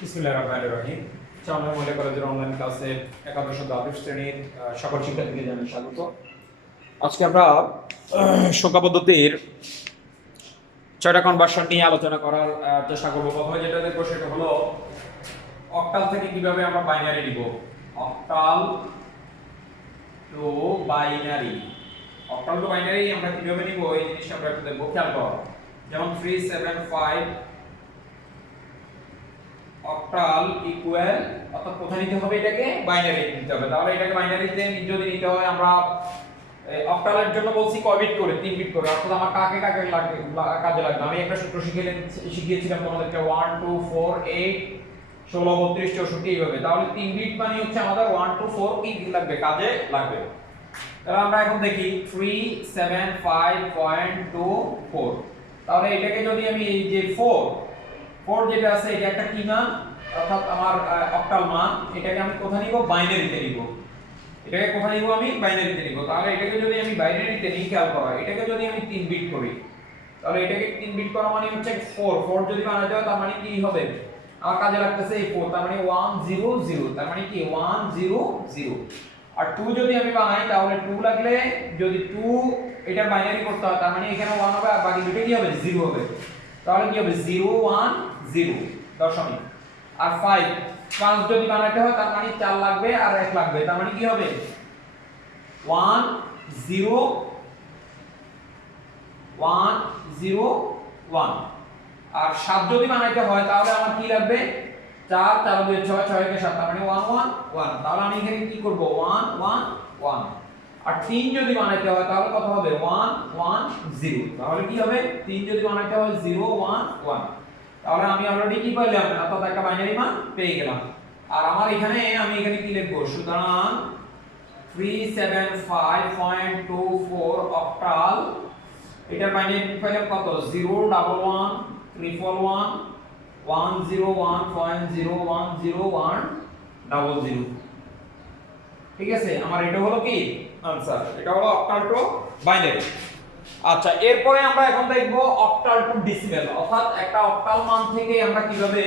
বিসমিল্লাহির রহমানির রহিম। চামড়া মহিলা কলেজের অনলাইন ক্লাসে একাদশ ও দ্বাদশ শ্রেণীর সকল শিক্ষার্থীকে জানাই স্বাগত। আজকে আমরা সংখ্যা পদ্ধতির 6টা কনভার্সন নিয়ে আলোচনা করার চেষ্টা করব। প্রথমে যেটা দেখবো সেটা হলো অক্টাল থেকে কিভাবে আমরা বাইনারি নিব। Octal two binary, octal two binary আমরা কিভাবে নিব এই জিনিসটা আমরা একটু দেখবো। খেয়াল করো, যেমন 375 অক্টাল ইকুয়াল, অর্থাৎ কোথায় নিতে হবে এটাকে? বাইনারি নিতে হবে। তাহলে এটাকে বাইনারিতে যদি নিতে হয়, আমরা অক্টালের জন্য বলছি কয় বিট করে? 3 বিট করে। অর্থাৎ আমার কাকে কাকে লাগবে, কাজে লাগবে। আমি একটা সূত্র শিখিয়েছিলাম তোমাদেরকে, 1 2 4 8 16 32 64 এইভাবে। তাহলে 3 বিট মানে হচ্ছে আমাদের 1 2 4 কি লাগবে, কাজে লাগবে। তাহলে আমরা এখন দেখি 375.24। তাহলে এটাকে যদি আমি এই যে 4 যেটা আছে এটা একটা কি মান, অর্থাৎ আমার অক্টাল মান, এটাকে আমি কোথায় নিব? বাইনারিতে নিব। এটাকে কোথায় নিব? আমি বাইনারিতে নিব। তাহলে এটাকে যদি আমি বাইনারিতে নিই, খেয়াল করো, এটাকে যদি আমি 3 বিট করি, তাহলে এটাকে 3 বিট করা মানে হচ্ছে 4 যদি বানাতে হয় তার মানে কি হবে? আমার কাজে লাগতেছে এই 4, তার মানে 100, তার মানে কি 100। আর 2 যদি আমি বানাই তাহলে 2 লাগলে, যদি 2 এটা বাইনারি করতে হয় তার মানে এখানে 1 হবে আর বাকি দুটো কি হবে? 0 হবে। তাহলে কি হবে? 0 1 0 দশমিক। আর 5 যদি বানাতে হয় তার মানে 4 লাগবে আর 1 লাগবে, তার মানে কি হবে? 1 0 1 0 1। আর 7 যদি বানাইতে হয় তাহলে আমার কি লাগবে? 4 4 2 6 6 1 7, তার মানে 1 1 1। তাহলে আমি এখানে কি করব? 1 1 1। আর 3 যদি বানাইতে হয় তাহলে কত হবে? 1 1 0। তাহলে কি হবে? 3 যদি বানাইতে হয় 0 1 1। তাহলে আমি অলরেডি কি পাইলাম? অর্থাৎ একটা বাইনারি মান পেয়ে গেলাম। আর আমার এখানে আমি এখানে কি লিখব? সুতরাং 375.24 অক্টাল, এটার বাইনারি পাইলাম কত? 0 1 1 3 1 101.010 100। ঠিক আছে, আমার এটা হলো কি आंसर, এটা হলো অক্টাল টু বাইনারি। আচ্ছা, এরপরে আমরা এখন দেখব অক্টাল টু ডেসিমেল, অর্থাৎ একটা অক্টাল মান থেকে আমরা কিভাবে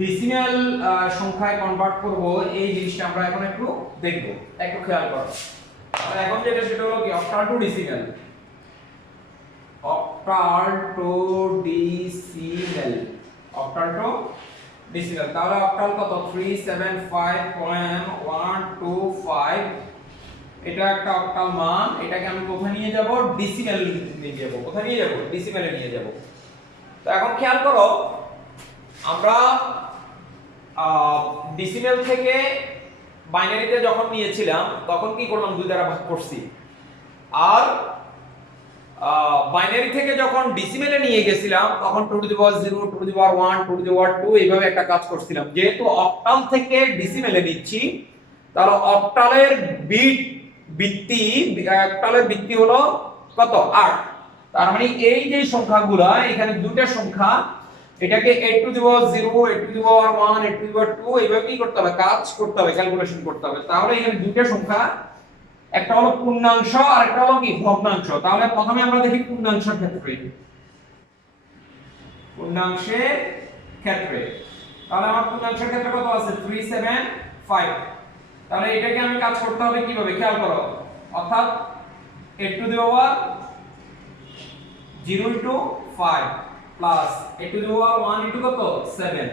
ডেসিমেল সংখ্যায় কনভার্ট করব, এই জিনিসটা আমরা এখন একটু দেখব। একটু খেয়াল করো। আর এখন যেটা সেটা হলো কি octal two decimal. Octal two decimal, octal two decimal. তাহলে অক্টাল কত? 375.125। এটা একটা অক্টাল মান, এটাকে আমি কোথায় নিয়ে যাব? ডেসিমেল নিয়ে যাব। কোথায় নিয়ে যাব? ডেসিমেলে নিয়ে যাব। তো এখন খেয়াল করো, আমরা ডেসিমেল থেকে বাইনারিতে যখন নিয়েছিলাম তখন কি করলাম? 2 দ্বারা ভাগ করছি। আর বাইনারি থেকে যখন ডেসিমেলে নিয়ে গেছিলাম তখন 2 to the power 0 2 to the power 1 2 to the power 2 এইভাবে একটা কাজ করছিলাম। যেহেতু অক্টাল থেকে ডেসিমেলে নিচ্ছি, তাহলে অক্টালের অক্টালের ভিত্তি হলো কত? 8। তার মানে এই যে সংখ্যাগুলা, এখানে দুটো সংখ্যা, এটাকে 8 to the power 0 8 to the power 1 8 to the power 2 এইভাবে কি করতে হবে? কাজ করতে হবে, ক্যালকুলেশন করতে হবে। তাহলে এখানে দুটো সংখ্যা, একটা হলো পূর্ণাংশ আর একটা হলো কি ভগ্নাংশ। তাহলে প্রথমে আমরা দেখি পূর্ণাংশের ক্ষেত্রে। পূর্ণাংশের ক্ষেত্রে, তাহলে আমার পূর্ণাংশের ক্ষেত্রে কত আছে? 375। তাহলে এটাকে আমি কাজ করতে হবে কিভাবে? খেয়াল করো, অর্থাৎ 8 to the power 0 into 5 plus 8 to the power 1 into কত? 7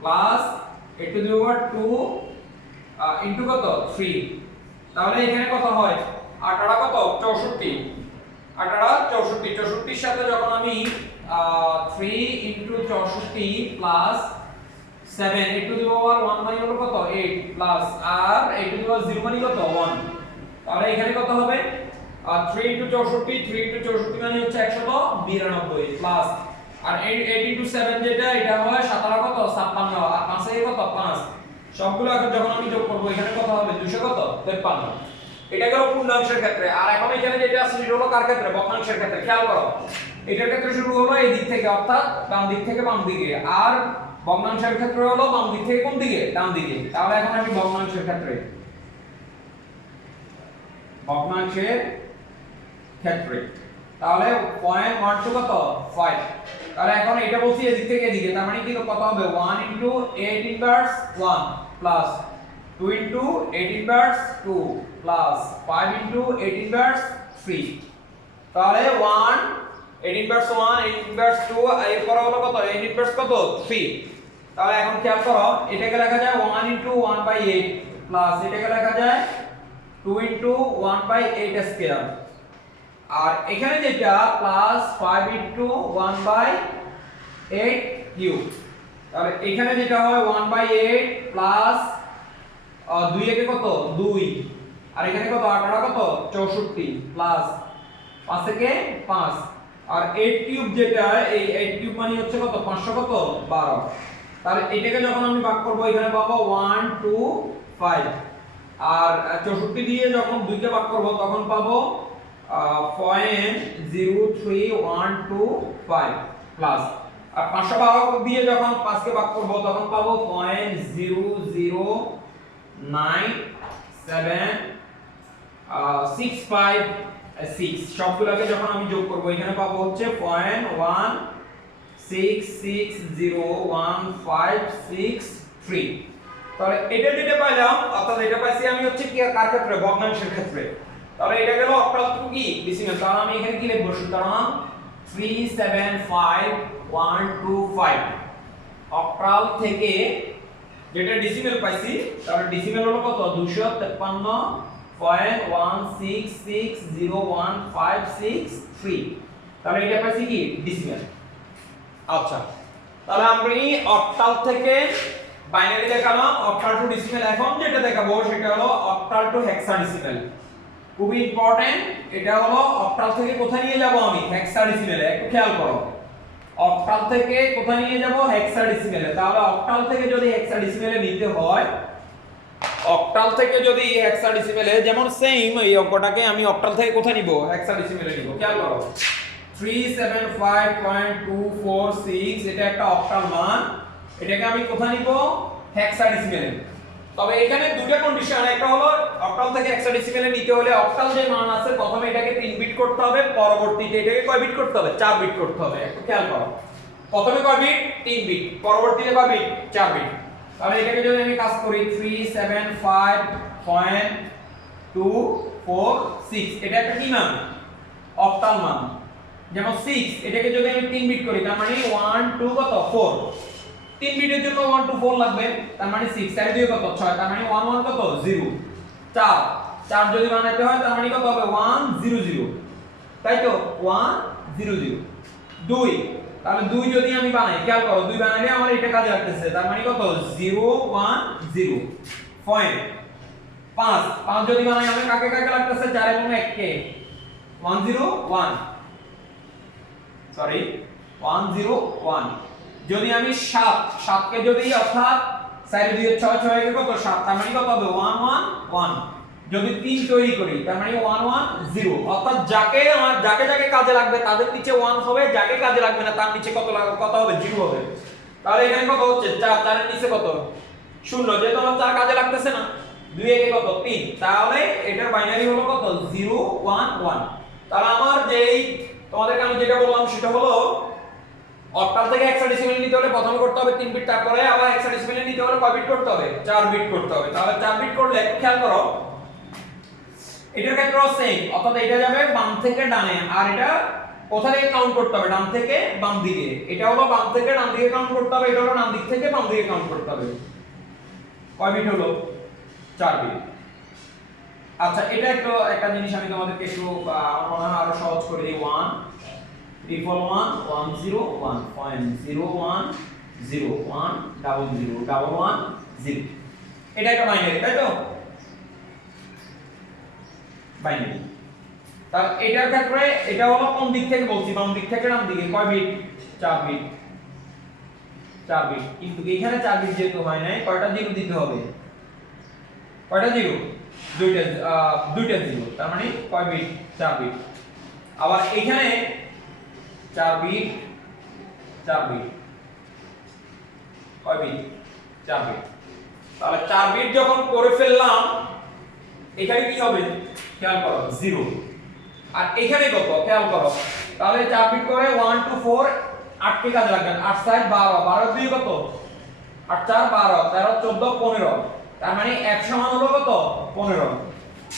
plus 8 to the power 2 into কত? 3। তাহলে এখানে কত হয়? 8 কত? 64। 8 64। 64 এর সাথে যখন আমি 3 into 64 plus 7 8 to the power 1 মানে হলো কত? 8 plus R 8 to the power 0 মানে কত? 1। তাহলে এখানে কত হবে? 3 ইনটু 64 3 ইনটু 64 মানে হচ্ছে 192 প্লাস আর 8 ইনটু 7 যেটা, এটা হয় 17 কত? 56 আর 5 এর কত? 5। সবগুলো এখন যখন আমি যোগ করব এখানে কত হবে? 200 কত? 53। এটা গেল পূর্ণাংশের ক্ষেত্রে। আর এখন এখানে যেটা আছে সেটা হলো কার ক্ষেত্রে? ভগ্নাংশের ক্ষেত্রে। খেয়াল করো, এটার ক্ষেত্রে শুরু হলো এই দিক থেকে, অর্থাৎ ডান দিক থেকে বাম দিকে, আর ভগ্নাংশের ক্ষেত্রে হলো বাম দিক থেকে কোন দিকে? ডান দিকে। তাহলে এখন আসি ভগ্নাংশের ক্ষেত্রে। ভগ্নাংশের ক্ষেত্রে তাহলে 0.12 কত 5। তাহলে এখন এটা বলছি এদিক থেকে এদিকে, তার মানে কি কত হবে 1 into 8 inverse 1 plus 2 into 8 inverse 2 plus 5 into 8 inverse 3। তাহলে 1 8 ইনভার্স 1 8 ইনভার্স 2 এরপর হলো কত 8 ইনভার্স কত 3। তাহলে এখন খেয়াল করো এটাকে লেখা যায় 1 ইনটু 1/8 প্লাস এটাকে লেখা যায় 2 ইনটু 1/8 স্কয়ার, আর এখানে যেটা প্লাস 5 ইনটু 1/8 কিউব। তাহলে এখানে যেটা হয় 1/8 প্লাস 2 একে কত 2, আর এখানে কত 18 কত 64 প্লাস 5 থেকে 5, আর 8 কিউব যেটা এই 8 কিউব মানে হচ্ছে কত 500 কত 12। তাহলে এটাকে যখন আমি ভাগ করব এখানে পাবো 1 2 5, আর 64 দিয়ে যখন 2 কে ভাগ করব তখন পাবো 0.03125 প্লাস, আর 512 দিয়ে যখন 5 কে ভাগ করব তখন পাবো 0.09765 সবগুলোকে যখন আমি যোগ করব এখানে পাবো হচ্ছে 0.1660156 তাহলে এটা যেটা পাইলাম অর্থাৎ এটা পাইছি আমি হচ্ছে কি কার ক্ষেত্রে ভগ্নাংশের ক্ষেত্রে। তাহলে এটা গেল অক্টাল টু কি ডেসিমেল, তাহলে আমি এখানে কি লিখব সুতরাং 375125 অক্টাল থেকে যেটা ডেসিমেল পাইছি, তাহলে ডেসিমেল হলো কত 253.1660156 তাহলে এটা পাইছি কি ডেসিমেল। আচ্ছা তাহলে আমি অক্টাল থেকে বাইনারি দেখালাম, অক্টাল টু ডেসিমেল। এখন যেটা দেখাবো সেটা হলো অক্টাল টু হেক্সাডেসিমেল। খুবই ইম্পর্টেন্ট, এটা হলো অক্টাল থেকে কোথায় নিয়ে যাব আমি হেক্সাডেসিমেলে। একটু খেয়াল করো অক্টাল থেকে কোথায় নিয়ে যাব হেক্সাডেসিমেলে। তাহলে অক্টাল থেকে যদি হেক্সাডেসিমেলে নিতে হয়, অক্টাল থেকে যদি হেক্সাডেসিমেলে যেমন সেম এই অঙ্কটাকে আমি অক্টাল থেকে কোথায় নিব হেক্সাডেসিমেলে নিব। খেয়াল করো 375.246 এটা একটা অক্টাল মান, এটাকে আমি কোথায় নিব হেক্সাডেসিমেলে। তবে এখানে দুটো কন্ডিশন, একটা হলো অক্টাল থেকে হেক্সাডেসিমেলে নিতে হলে অক্টাল যে মান আছে প্রথমে এটাকে 3 বিট করতে হবে, পরবর্তীতে এটাকে কয় বিট করতে হবে 4 বিট করতে হবে। একটু খেয়াল করো প্রথমে কয় বিট 3 বিট, পরবর্তীতে কয় বিট 4 বিট। তাহলে এটাকে যদি আমি কাজ করি 375.246 এটা একটা কি মান অক্টাল মান। যেমন 6 এটাকে যদি আমি 3 বিট করি তার মানে 1 2 কত 4, 3 বিটের জন্য 1 2 4 লাগবে, তার মানে 6 আর 2 কত 6, তার মানে 1 1 কত 0, 4 4 যদি বানাইতে হয় তার মানে কত হবে 1 0 0, তাই তো 1 0 0। 2 তাহলে 2 যদি আমি বানাই, খেয়াল করো 2 বানাইলে আমার এটা কাজে লাগতেছে, তার মানে কত 0 1 0 পয়েন্ট। 5 5 যদি বানাই আমি কাকে কাকে লাগতেছে 4 এবং 1 কে 1 0 1, সরি 1 0 1। যদি আমি 7 7 কে যদি অর্থাৎ 4 2 6 6 কে কত 7, তার মানে কত হবে 1 1 1। যদি 3 তৈরি করি তার মানে 1 1 0, অর্থাৎ যাকে আমার যাকে যাকে কাজে লাগবে তাদের নিচে 1 হবে, যাকে কাজে লাগবে না তার নিচে কত কত হবে 0 হবে। তাহলে এখানে কত হচ্ছে 4, 4 এর নিচে কত 0, যেহেতু আমার 4 কাজে লাগতেছে না, 2 একে কত 3, তাহলে এটার বাইনারি হলো কত 0 1 1। তাহলে আমার যেই তোমাদেরকে আমি যেটা বললাম সেটা হলো অক্টাল থেকে হেক্সাডেসিমেলে নিতে হলে প্রথমে করতে হবে 3 বিট, তারপরে আবার হেক্সাডেসিমেলে নিতে হলে কয় বিট করতে হবে 4 বিট করতে হবে। তাহলে 4 বিট করলে একটু খেয়াল করো এটার ক্ষেত্রেও সেম, অর্থাৎ এটা যাবে বাম থেকে ডানে, আর এটা কোথা থেকে কাউন্ট করতে হবে ডান থেকে বাম দিকে। এটা হলো বাম থেকে ডান দিকে কাউন্ট করতে হবে, এটা হলো ডান দিক থেকে বাম দিকে কাউন্ট করতে হবে। কয় বিট হলো 4 বিট। আচ্ছা এটা একটু একটা জিনিস আমি তোমাদেরকে একটু আমার মনে হয় আরো সহজ করে দিই। 1 triple 1 1 0 1.01 0 1 double 0 double 1 0, এটা একটা বাইনারি তাই তো বাইনারি। তাহলে এটার ক্ষেত্রে এটা হলো কোন দিক থেকে বলছি বাম দিক থেকে ডান দিকে, কয় বিট 4 বিট 4 বিট। কিন্তু এখানে 4 বিট যেহেতু হয় নাই কয়টা জিরো দিতে হবে, কয়টা জিরো দুইটা জিরো, তার মানে কয় বিট 4 বিট। আবার এখানে 4 বিট 4 বিট কয় বিট 4 বিট। তাহলে 4 বিট যখন করে ফেললাম এখানে কি হবে খেয়াল করো 0, আর এখানে কত খেয়াল করো, তাহলে 4 বিট করে 1 2 4 8 কে কাজে লাগবে, 8 7 12, 12 2 কত, 8 4 12, 13 14 15, তার মানে f সমান হলো কত 15,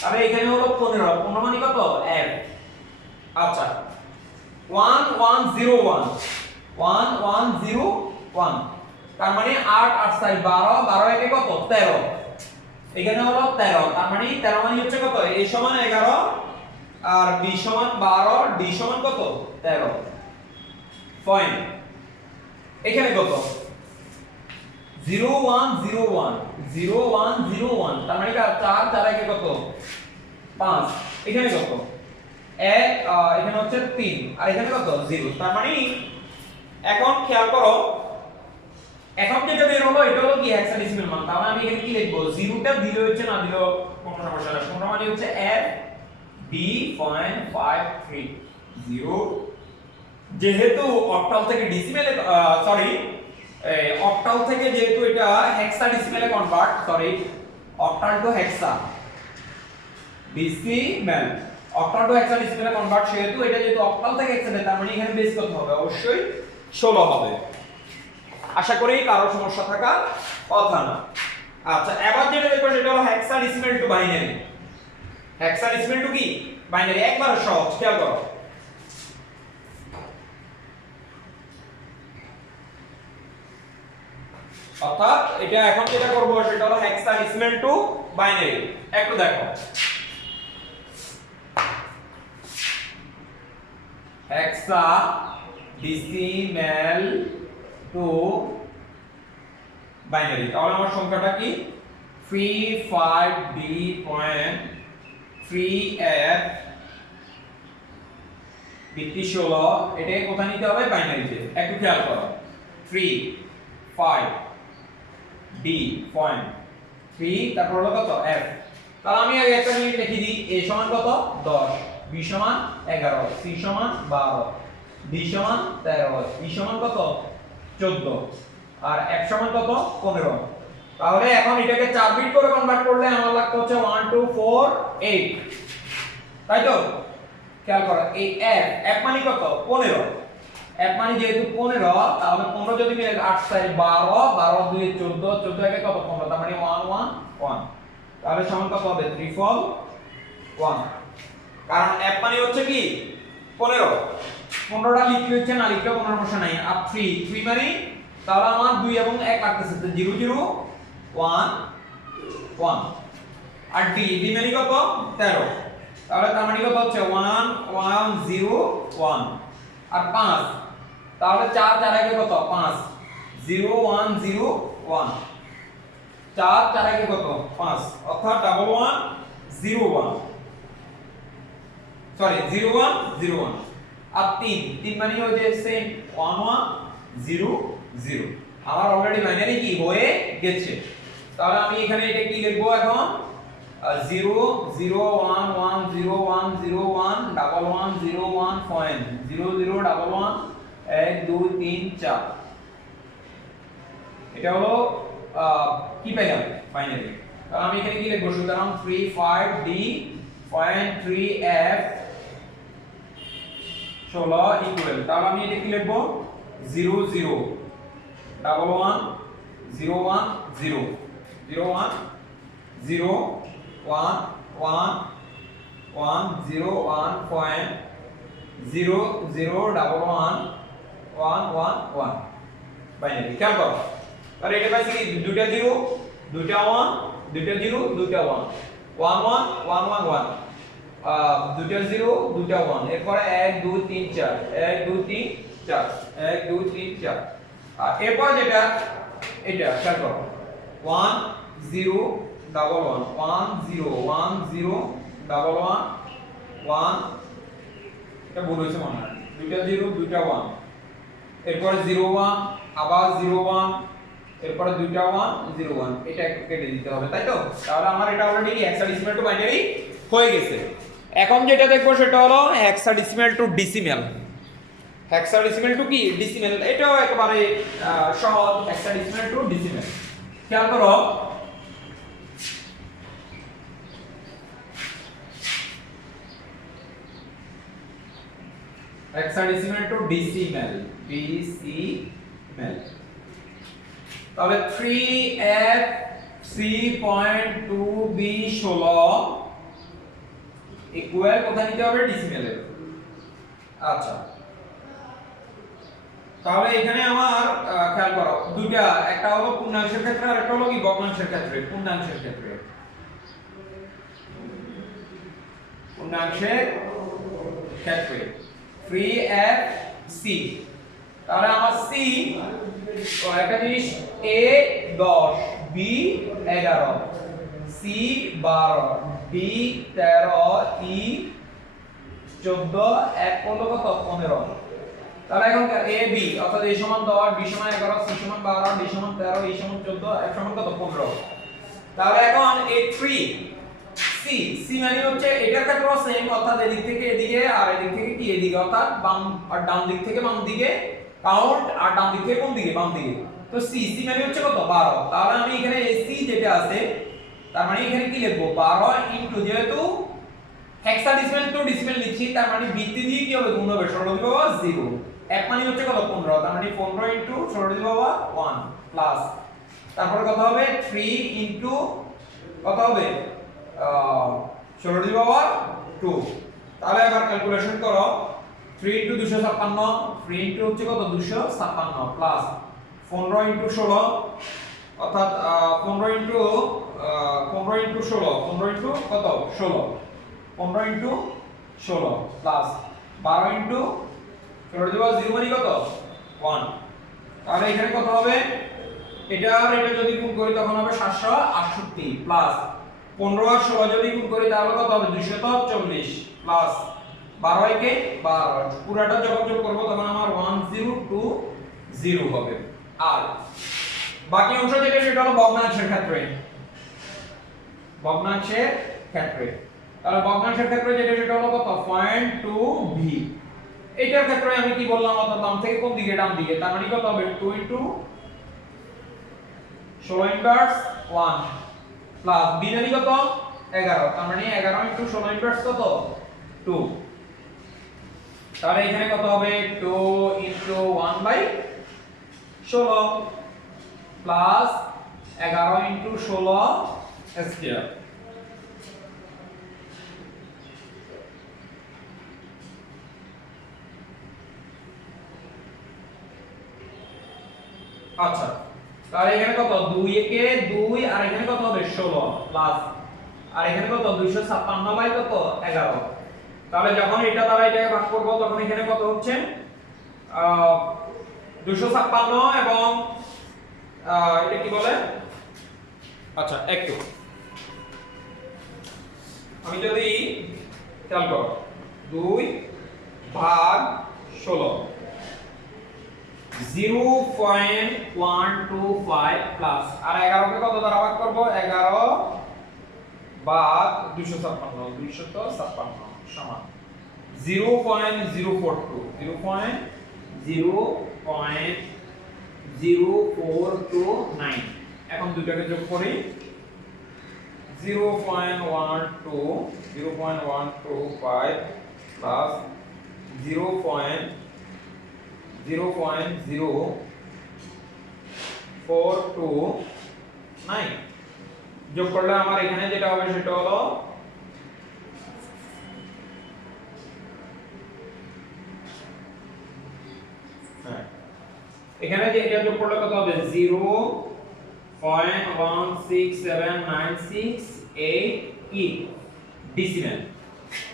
তাহলে এখানে হলো 15, 15 মানে কত f। আচ্ছা 1 1 0 1 1 1 0 1, তার মানে 8 8 7 12, 12 একে কত 13, এখানে হলো 13, তার মানে 13 মানে হচ্ছে কত a সমান 11 আর b সমান 12, d সমান কত 13 পয়েন্ট। এখানে কত 0 1 0 1 0 1 0 1, তার মানে 4 4 একে কত 5, এখানে কত 1, এখানে হচ্ছে 3 আর এখানে কত 0, তার মানে এখন খেয়াল করো, এখন যেটা বের হলো এটা হলো কি হেক্সাডেসিমাল মান। তাহলে আমি এখানে কি লিখবো, 0টা দিলে হচ্ছে না দিলেও কোনো সমস্যা না, 15 মানে হচ্ছে f b.53 0, যেহেতু অক্টাল থেকে ডেসিমেলে সরি অক্টাল থেকে যেহেতু এটা হেক্সাডেসিমেলে convert, sorry octal to hexadecimal, octal to হেক্সাডেসিমেলে কনভার্ট, সেহেতু এটা যেহেতু অক্টাল থেকে হেক্সাডেসিমেল, তার মানে এখানে বেস কত হবে, অবশ্যই 16 হবে। আশা করি কারো সমস্যা থাকার কথা না। আচ্ছা এবার যেটা দেখো সেটা হলো hexadecimal two binary. Hexadecimal two কি বাইনারি, একবার সহজ, খেয়াল করো অর্থাৎ এটা এখন যেটা করব সেটা হলো হেক্সাডেসিমেল টু বাইনারি। একটু দেখো হেক্সাডেসিমেল টু বাইনারি, তাহলে আমার সংখ্যাটা কি 35d.3f ভিত্তি 16, এটাকে কোথায় নিতে হবে বাইনারিতে। একটু খেয়াল করো 3 5d.3, তারপর হলো কত f, তাহলে আমি আগে একটা জিনিস লিখে দিই, a সমান কত 10, b সমান 11, c সমান 12, d সমান 13, e সমান কত 14 আর f সমান কত 15। তাহলে এখন এটাকে 4 বিট করে কনভার্ট করলে আমার লাগতে হচ্ছে 1 2 4 8, তাই তো খেয়াল করো এই f মানে কত 15, f মানে যেহেতু 15, তাহলে 15 যদি মিলে 8 4 12, 12 2 14, 14 একে কত 15, তার মানে 1 1 1, তাহলে সমান কত হবে 3 4 1, কারণ f মানে হচ্ছে কি 15, 15টা লিখলে হচ্ছে না লিখলে কোনো সমস্যা নাই। আর 3 মানে তাহলে আমার 2 এবং 1 লাগতেছে, তো 0 0 1 1, আর d মানে কত 13, তাহলে তার মানে কত হচ্ছে 1 1 0 1 আর 5, তাহলে 4 4 একে কত 5, 0 1 0 1, 4 4 একে কত 5, অর্থাৎ 1 1 0 1, সরি 0 1 0 1 আর 3 মানে হয়ে যায় সেম 1 1 0 0, আমার অলরেডি বাইনারি কি হয়ে গেছে। তাহলে আমি এখানে এটা কি লিখবো এখন 0 0 1 1 0 1 0 1 1 1 0 1 পয়েন্ট 0 0 1 1 1 2 3 4, এটা হলো কি পেলাম বাইনারি। তাহলে আমি এখানে কি লিখবো, সুতরাং 3 5d.3f 16 ইকুয়াল, তাহলে আমি এটা কি লিখবো 0 0 1 1 0 1 0 0 1 0 1 1 1 0 1 point 0 0 1 1 1 1 1 বাইনারি। খেয়াল করো আর এটা পাইছি কি দুইটা 0 দুইটা 1 দুইটা 0 দুইটা 1 1 1 1 1 1, দুইটা 0 দুইটা 1, এরপরে 1 2 3 4 1 2 3 4 1 2 3 4, আর এরপর যেটা এটা খেয়াল করো 1 0 1 1 1 0 1 0 1 1 1, এটা ভুল হয়েছে মনে হয়, দুইটা 0 দুইটা 1, এরপরে 0 1 আবার 0 1, এরপরে দুইটা 1 0 1, এটা একটু কেটে দিতে হবে, তাই তো। তাহলে আমার এটা অলরেডি হেক্সাডেসিমাল টু বাইনারি হয়ে গেছে। এখন যেটা দেখবো সেটা হলো hexadecimal two decimal. Hexadecimal two কি ডেসিমাল, এটাও একেবারে সহজ, হেক্সাডেসিমাল টু ডেসিমাল। খেয়াল করো হেক্সাডেসিমেল টু ডেসিমেল তাহলে 3f3.2b16 ইকুয়াল কোথায় নিতে হবে ডেসিমেলে। আচ্ছা তাহলে এখানে আমার খেয়াল করো দুইটা, একটা হলো পূর্ণাংশের ক্ষেত্রে আর একটা হলো কি ভগ্নাংশের ক্ষেত্রে। পূর্ণাংশের ক্ষেত্রে ফ্রি এফ সি, তাহলে আমার সি একটা জিনিস এ 10 বি 11 সি 12 ডি 13 ই 14 এক কত 15। তাহলে এখন এ বি অর্থাৎ a সমান 10 b সমান 11 c সমান 12 d সমান 13 e সমান 14 f সমান কত 15। তাহলে এখন a 3 c c মানে হচ্ছে এটার ক্ষেত্রেও সেম, অর্থাৎ এদিক থেকে এদিকে আর এদিক থেকে কি এদিকে, অর্থাৎ বাম আর ডান দিক থেকে বাম দিকে কাউন্ট, আর ডান দিক থেকে কোন দিকে বাম দিকে। তো c মানে হচ্ছে কত 12। তাহলে আমি এখানে ac যেটা আছে তার মানে এখানে কি লিখবো 12 ইনটু, যেহেতু হেক্সাডেসিমেল টু ডেসিমেল লিখছি তার মানে ভিত্তি দিয়ে কি হবে গুণ হবে 16 0। এক মানে হচ্ছে কত 15, তার মানে 15 ইনটু 16 1 প্লাস তারপর কত হবে 3 ইনটু কত হবে 16 2। তাহলে এবার ক্যালকুলেশন করো 3 ইনটু 256, 3 ইনটু হচ্ছে কত 256 প্লাস 15 ইনটু 16 অর্থাৎ 15 ইনটু 16 15 ইনটু কত 16 15 ইনটু 16 প্লাস 12 ইনটু 0 মানে কত 1। তাহলে এখানে কত হবে, এটা আর এটা যদি গুণ করি তখন হবে 768 প্লাস 15 আর 16 যদি গুণ করি তাহলে কত হবে 240 প্লাস 12 একে 12, পুরাটা যখন যোগ করব তখন আমার 1020 হবে। আর বাকি অংশ যেটা সেটা হলো ভগ্নাংশের ক্ষেত্রে। ভগ্নাংশের ক্ষেত্রে তাহলে ভগ্নাংশের ক্ষেত্রে যেটা সেটা হলো কত 0.2b। এইটার ক্ষেত্রে আমি কি বললাম, অর্থাৎ বাম থেকে কোন দিকে ডান দিকে, তার মানে কত হবে 2 ইনটু 16 ইনভার্স 1 প্লাস b মানে কত 11, তার মানে 11 ইনটু 16 ইনভার্স কত 2। তাহলে এখানে কত হবে 2 ইনটু 1/16 প্লাস 11 ইনটু 16 স্কয়ার। আচ্ছা তাহলে এখানে কত 2 একে 2 আর এখানে কত হবে 16 প্লাস আর এখানে কত 256 বাই কত 11। তাহলে যখন এটা দ্বারা এটাকে ভাগ করব তখন এখানে কত হচ্ছে 256 এবং এটা কি বলে, আচ্ছা একটু আমি যদি খেয়াল করো 2 ভাগ 16 0.125 প্লাস আর 11 কে কত দ্বারা ভাগ করব 11 ভাগ 256 সমান 0.0429। এখন দুটোকে যোগ করি 0.125 প্লাস 0.0429 যোগ করলে আমার এখানে যেটা হবে সেটা হলো এখানে যে এটা যোগ করলে কত হবে 0.167968 ই ডেসিমেল।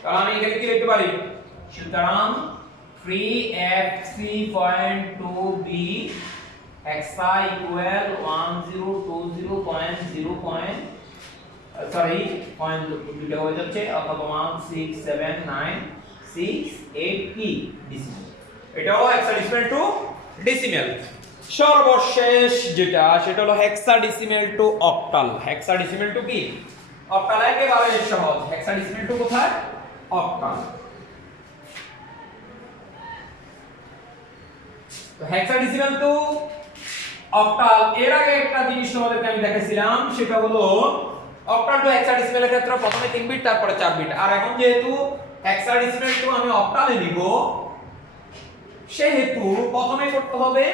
তাহলে আমি এখানে কি লিখতে পারি, সুতরাং 3f3.2b hexa equal 1020.0 হয়ে যাচ্ছে অথবা 16796 কি ডেসিমেল। এটা হলো হেক্সাডেসিমেল টু ডেসিমেল। সর্বশেষ যেটা সেটা হলো hexadecimal two octal. Hexadecimal two কি অক্টাল, একেবারে সহজ। হেক্সাডেসিমেল টু কোথায় অক্টাল। তো হেক্সাডেসিমেল টু অক্টাল এর আগে একটা জিনিস তোমাদেরকে আমি দেখাইছিলাম, সেটা হলো অক্টাল টু হেক্সাডেসিমেলের ক্ষেত্রে প্রথমে 3 বিট তারপরে 4 বিট। আর এখন যেহেতু হেক্সাডেসিমেল টু আমি অক্টালে নিব সেহেতু প্রথমে করতে হবে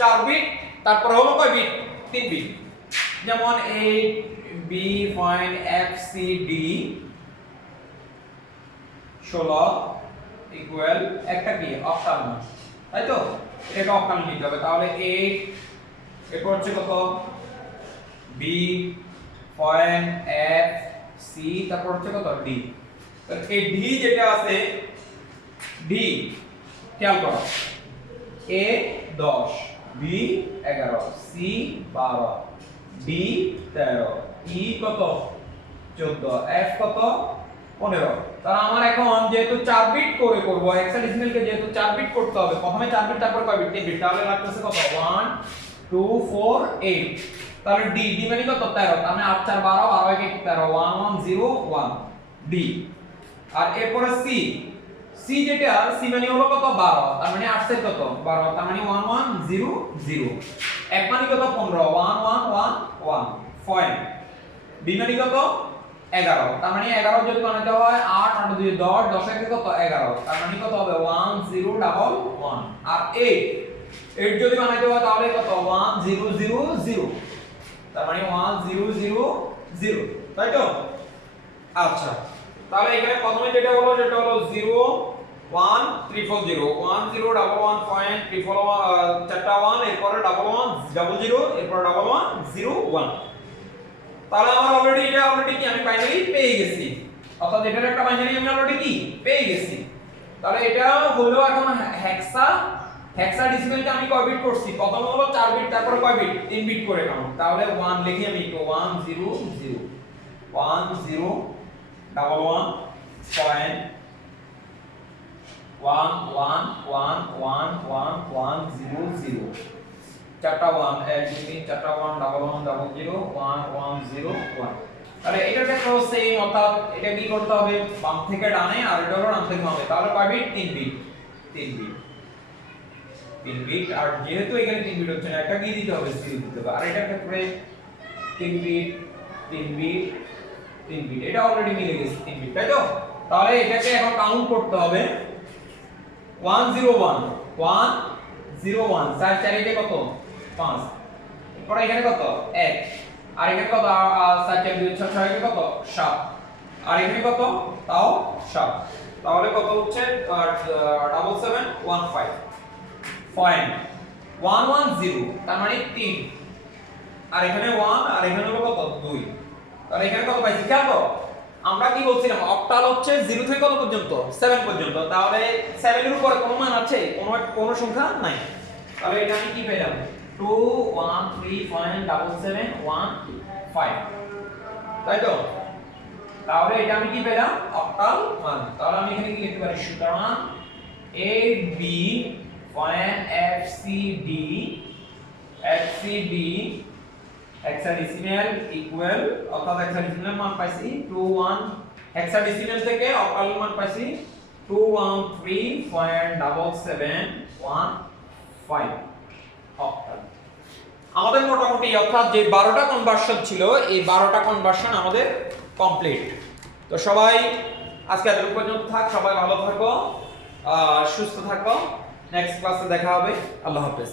4 বিট, তারপর হলো কয় বিট? 3 বিট। যেমন a b find f c d 16 equal একটা কি অক্টাল মান, তাই তো? এটা অক্টাল নিতে হবে। তাহলে 8 এরপর হচ্ছে কত b find f c তারপর হচ্ছে কত d। তাহলে এই d যেটা আছে d খেয়াল করো, a 10 b 11 c 12 d 13 e কত 14 f কত 15। তাহলে আমার এখন যেহেতু 4 বিট করে করব, হেক্সাডেসিমাল কে যেহেতু 4 বিট করতে হবে, প্রথমে 4 বিট তারপর কয় বিট? 3 বিট। তাহলে লাগতেছে কত 1 2 4 8। তাহলে d মানে কত 13, তার মানে 8 4 12 12 1 13 1 1 0 1 d। আর এরপরে c যেটা c মানে হলো কত 12, তার মানে 8 এর কত 12, তার মানে 1 1 0 0। f মানে কত 15 1 1 1 1 পয়েন্ট। b মানে কত 11, তার মানে 11 যদি বানাতে হয় 8 8 2 10 10 এর কত 11, তার মানে কত হবে 1 0 ডাবল 1। আর 8 যদি বানাতে হয় তাহলে কত 1 0 0 0, তার মানে 1 0 0 0, তাই তো? আচ্ছা, তাহলে এখানে প্রথমে যেটা হলো 0 1 340 1 0 ডাবল 1 পয়েন্ট 341 চারটা 1, এরপরে ডাবল 1 ডাবল 0, এরপরে ডাবল 1 0 1। তাহলে আমার অলরেডি কি আমি বাইনারি পেয়ে গেছি, অর্থাৎ এটার একটা বাইনারি আমি অলরেডি কি পেয়ে গেছি। তাহলে এটা হলো এখন হেক্সাডেসিমালটা আমি কয় বিট করছি? প্রথমে হলো 4 বিট, তারপর কয় বিট? 3 বিট করে কাউন্ট। তাহলে 1 লিখি আমি 1 0 0 1 0 ডাবল 1 পয়েন্ট 1 1 1 1 1 1 0 0, চারটা 1 1 2 3 চারটা 1 ডাবল 1 ডাবল 0 1 1 0 1। তাহলে এটার ক্ষেত্রেও সেম, অর্থাৎ এটা কি করতে হবে বাম থেকে ডানে আর এটা হলো ডান থেকে বামে। তাহলে কয় বিট? 3 bit 3 bit 3 bit. আর যেহেতু এখানে 3 বিট হচ্ছে না, একটা কি দিতে হবে 0 দিতে হবে। আর এটার ক্ষেত্রে 3 বিট 3 বিট 3 বিট, এটা অলরেডি মিলে গেছে 3 বিট, তাই তো? তাহলে এটাকে এখন কাউন্ট করতে হবে 1 0 1 1 0 1 4 4 এটা কত 5, এরপর এখানে কত 1, আর এখানে কত 4 4 2 6 6 এখানে কত 7, আর এখানে কত তাও 7। তাহলে কত হচ্ছে 7715 পয়েন্ট 110, তার মানে 3, আর এখানে 1, আর এখানে হলো কত 2। তাহলে এখানে কত পাইছি খেয়াল করো, আমরা কি বলছিলাম অক্টাল হচ্ছে 0 থেকে কত পর্যন্ত 7 পর্যন্ত। তাহলে 7 এর উপরে কোনো মান আছে? কোনো সংখ্যা নাই। তাহলে এটা আমি কি পেলাম 2 1 3 7 1 5, তাই তো? তাহলে এটা আমি কি পেলাম অক্টাল মান। তাহলে আমি এখানে কি লিখতে পারি? সুতরাং AB FCD হেক্সাডেসিমাল ইকুয়াল, অর্থাৎ হেক্সাডেসিমাল মান পাইছি 21, হেক্সাডেসিমাল থেকে অক্টাল মান পাইছি 213.771 অক্টাল। আমাদের মোটামুটি অর্থাৎ যে 12টা কনভার্সন ছিল, এই 12টা কনভার্সন আমাদের কমপ্লিট। তো সবাই আজকে এতটুকু পর্যন্ত থাক, সবাই ভালো থাকো, সুস্থ থাকো, নেক্সট ক্লাসে দেখা হবে। আল্লাহ হাফেজ।